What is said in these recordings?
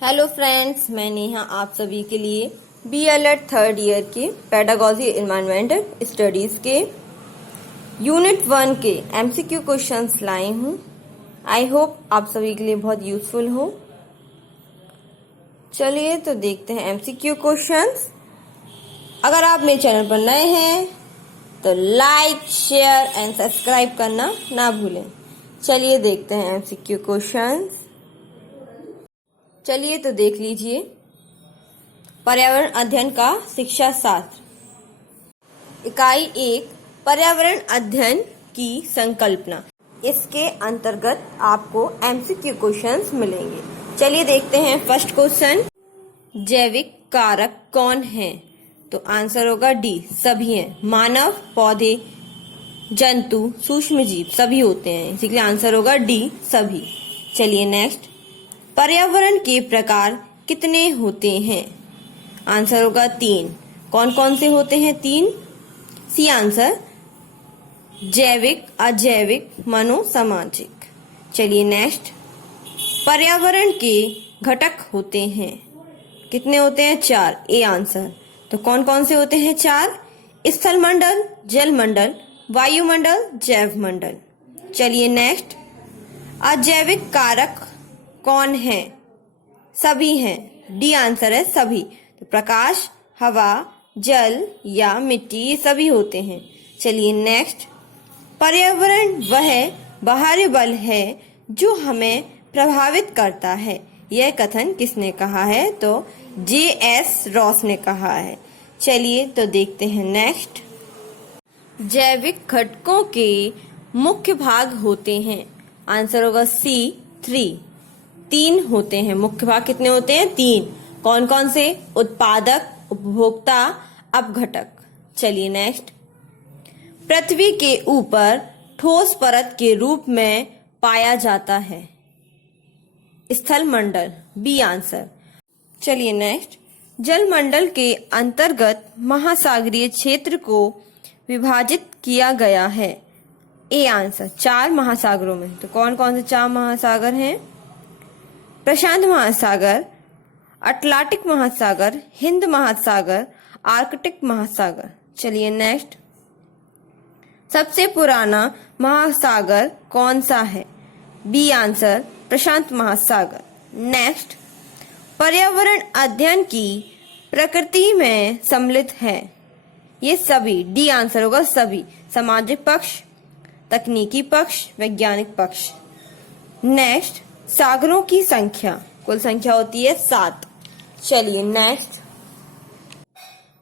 Hello friends, मैं नेहा आप सभी के लिए बीएलएड थर्ड ईयर के पेडागॉजी एनवायरमेंटल स्टडीज के यूनिट 1 के एमसीक्यू क्वेश्चंस लाई हूँ। आई होप आप सभी के लिए बहुत यूजफुल हो। चलिए तो देखते हैं एमसीक्यू क्वेश्चंस। अगर आप मेरे चैनल पर नए हैं तो लाइक, शेयर एंड सब्सक्राइब करना ना भूलें। चलिए देखते हैं एमसीक्यू क्वेश्चंस। चलिए तो देख लीजिए। पर्यावरण अध्ययन का शिक्षा शास्त्र इकाई 1 पर्यावरण अध्ययन की संकल्पना। इसके अंतर्गत आपको एमसीक्यू क्वेश्चंस मिलेंगे। चलिए देखते हैं फर्स्ट क्वेश्चन। जैविक कारक कौन है? तो आंसर होगा डी, सभी हैं। मानव, पौधे, जंतु, सूक्ष्म जीव सभी होते हैं, इसलिए आंसर होगा डी, सभी। चलिए नेक्स्ट। पर्यावरण के प्रकार कितने होते हैं? आंसर होगा 3। कौन कौन से होते हैं 3? सी आंसर, जैविक, अजैविक, मनोसामाजिक। चलिए नेक्स्ट। पर्यावरण के घटक होते हैं, कितने होते हैं? 4। A answer. तो कौन कौन से होते हैं 4? स्थल मंडल, जल मंडल, वायुमंडल, जैव मंडल। चलिए नेक्स्ट। अजैविक कारक कौन है? सभी हैं। डी आंसर है, सभी। तो प्रकाश, हवा, जल या मिट्टी सभी होते हैं। चलिए नेक्स्ट। पर्यावरण वह बाहरी बल है जो हमें प्रभावित करता है, यह कथन किसने कहा है? तो जे.एस. रॉस ने कहा है। चलिए तो देखते हैं नेक्स्ट। जैविक घटकों के मुख्य भाग होते हैं। आंसर होगा सी, 3 होते हैं। मुख्य भाग कितने होते हैं? 3। कौन कौन से? उत्पादक, उपभोक्ता, अपघटक। चलिए नेक्स्ट। पृथ्वी के ऊपर ठोस परत के रूप में पाया जाता है। स्थल मंडल, बी आंसर। चलिए नेक्स्ट। जल मंडल के अंतर्गत महासागरीय क्षेत्र को विभाजित किया गया है। ए आंसर, 4 महासागरों में। तो कौन कौन से 4 महासागर हैं? प्रशांत महासागर, अटलांटिक महासागर, हिंद महासागर, आर्कटिक महासागर। चलिए नेक्स्ट। सबसे पुराना महासागर कौन सा है? बी आंसर, प्रशांत महासागर। नेक्स्ट। पर्यावरण अध्ययन की प्रकृति में सम्मिलित है। ये सभी, डी आंसर होगा, सभी। सामाजिक पक्ष, तकनीकी पक्ष, वैज्ञानिक पक्ष। नेक्स्ट। सागरों की संख्या, कुल संख्या होती है 7। चलिए नेक्स्ट।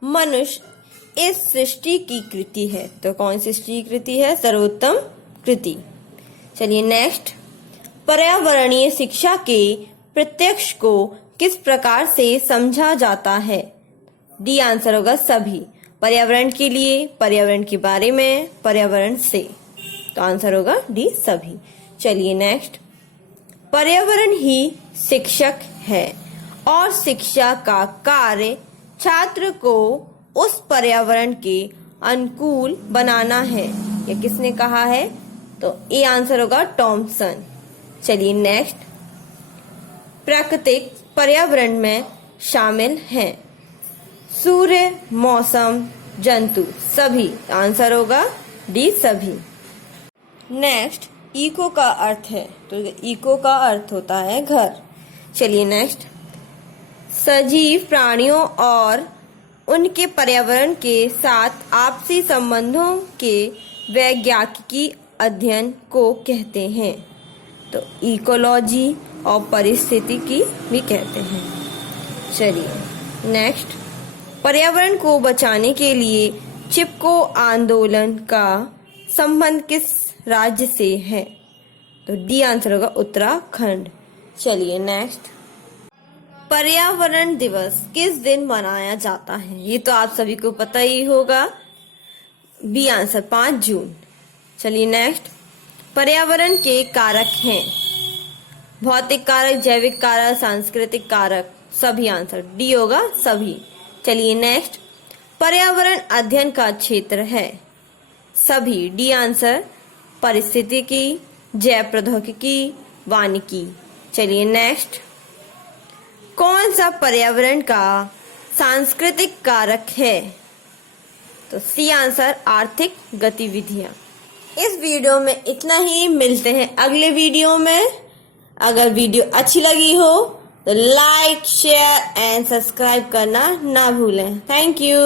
मनुष्य इस सृष्टि की कृति है। तो कौन सी सृष्टि की कृति है? सर्वोत्तम कृति। चलिए नेक्स्ट। पर्यावरणीय शिक्षा के प्रत्यक्ष को किस प्रकार से समझा जाता है? डी आंसर होगा, सभी। पर्यावरण के लिए, पर्यावरण के बारे में, पर्यावरण से। तो आंसर होगा डी, सभी। चलिए नेक्स्ट। पर्यावरण ही शिक्षक है और शिक्षा का कार्य छात्र को उस पर्यावरण के अनुकूल बनाना है। यह किसने कहा है? तो ए आंसर होगा, टॉमसन। चलिए नेक्स्ट। प्राकृतिक पर्यावरण में शामिल हैं सूर्य, मौसम, जंतु सभी। आंसर होगा डी, सभी। नेक्स्ट। इको का अर्थ है, तो इको का अर्थ होता है घर। चलिए नेक्स्ट। सजीव प्राणियों और उनके पर्यावरण के साथ आपसी संबंधों के वैज्ञानिकी अध्ययन को कहते हैं। तो इकोलॉजी और पारिस्थितिकी भी कहते हैं। चलिए नेक्स्ट। पर्यावरण को बचाने के लिए चिपको आंदोलन का संबंध किस राज्य से है? तो डी आंसर होगा, उत्तराखंड। चलिए नेक्स्ट। पर्यावरण दिवस किस दिन मनाया जाता है? ये तो आप सभी को पता ही होगा। बी आंसर, 5 जून। चलिए नेक्स्ट। पर्यावरण के कारक हैं भौतिक कारक, जैविक कारक, सांस्कृतिक कारक सभी। आंसर डी होगा, सभी। चलिए नेक्स्ट। पर्यावरण अध्ययन का क्षेत्र है सभी। डी आंसर, पारिस्थितिकी, जैव प्रौद्योगिकी, वानिकी। चलिए नेक्स्ट। कौन सा पर्यावरण का सांस्कृतिक कारक है? तो सी आंसर आर्थिक गतिविधियां। इस वीडियो में इतना ही, मिलते हैं अगले वीडियो में। अगर वीडियो अच्छी लगी हो तो लाइक, शेयर एंड सब्सक्राइब करना ना भूलें। Thank you.